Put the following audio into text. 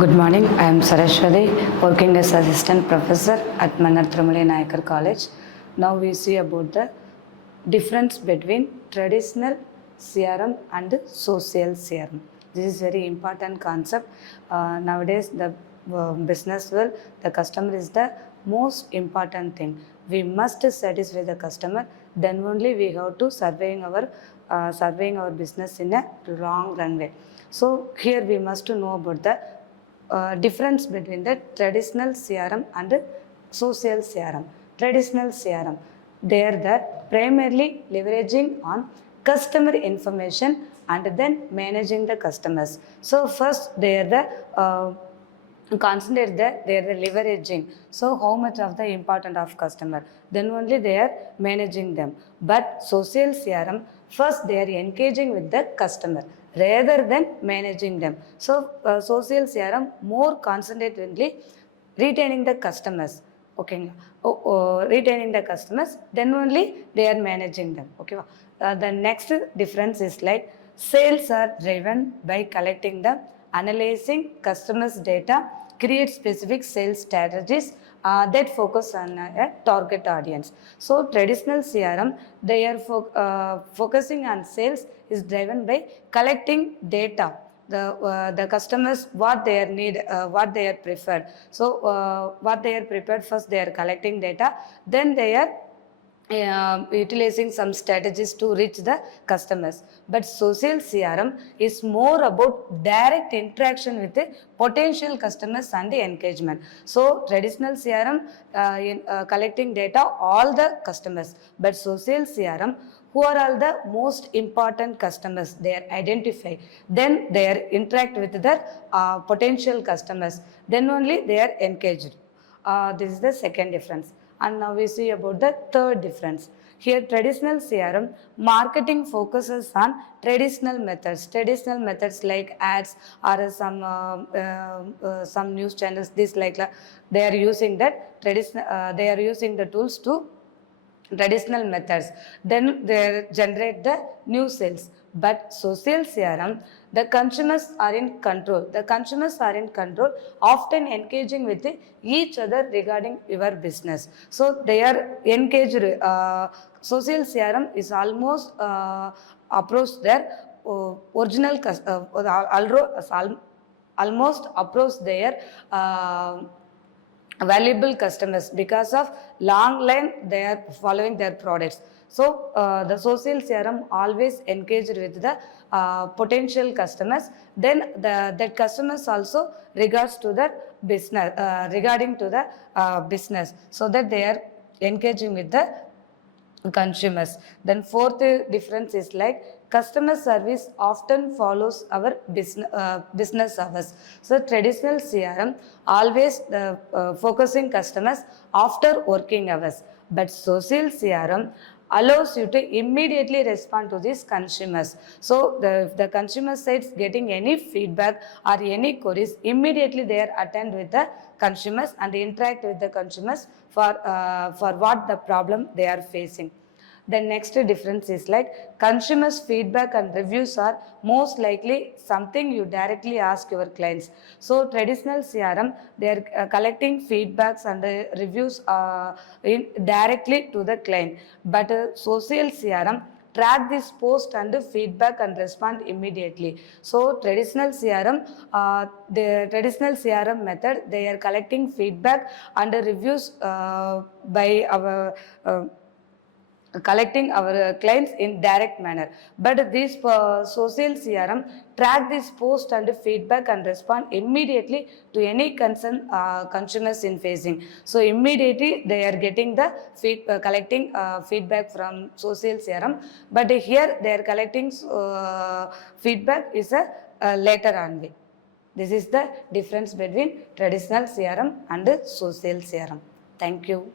Good morning. I am Saraswati, working as assistant professor at Manar Thrumali Nayakar College. Now we see about the difference between traditional CRM and social CRM. This is very important concept. Nowadays, the business world, the customer is the most important thing. We must satisfy the customer. Then only we have to surveying our business in a long runway. So here we must know about the difference between the traditional CRM and social CRM. Traditional CRM, they are the primarily leveraging on customer information and then managing the customers. So first they are the concentrate that they are the leveraging. So how much of the important of customer, then only they are managing them. But social CRM, first they are engaging with the customer rather than managing them. So social CRM more concentratively retaining the customers. Okay, retaining the customers, then only they are managing them. Okay, the next difference is like sales are driven by collecting the analyzing customers data, create specific sales strategies that focus on a target audience. So traditional CRM, they are focusing on sales is driven by collecting data, the customers what they are need, what they are preferred. So what they are prepared, first they are collecting data, then they are utilizing some strategies to reach the customers. But social CRM is more about direct interaction with the potential customers and the engagement. So traditional CRM collecting data all the customers, but social CRM who are all the most important customers they are identify, then they are interact with their potential customers, then only they are engaged. This is the second difference. And now we see about the third difference. Here traditional CRM marketing focuses on traditional methods like ads or some news channels. This like they are using that traditional. They are using the tools to traditional methods, then they generate the new sales. But social CRM, the consumers are in control, often engaging with each other regarding your business. So they are engaged. Social CRM is almost approach their original almost approach their valuable customers because of long line they are following their products. So the social CRM always engaged with the potential customers, then that customers also regards to the business, regarding to the business, so that they are engaging with the consumers. Then fourth difference is like customer service often follows our business hours. So traditional CRM always focusing customers after working hours, but social CRM allows you to immediately respond to these consumers. So if the consumer side is getting any feedback or any queries, immediately they are attend with the consumers and interact with the consumers for what the problem they are facing. The next difference is like consumers feedback and reviews are most likely something you directly ask your clients. So traditional CRM, they are collecting feedbacks and reviews directly to the client, but social CRM track this post and feedback and respond immediately. So traditional CRM, the traditional CRM method, they are collecting feedback and reviews by our collecting our clients in direct manner, but this social CRM track this post and feedback and respond immediately to any concern consumers in facing. So immediately they are getting the collecting feedback from social CRM, but here they are collecting feedback is a later on way. This is the difference between traditional CRM and social CRM. Thank you.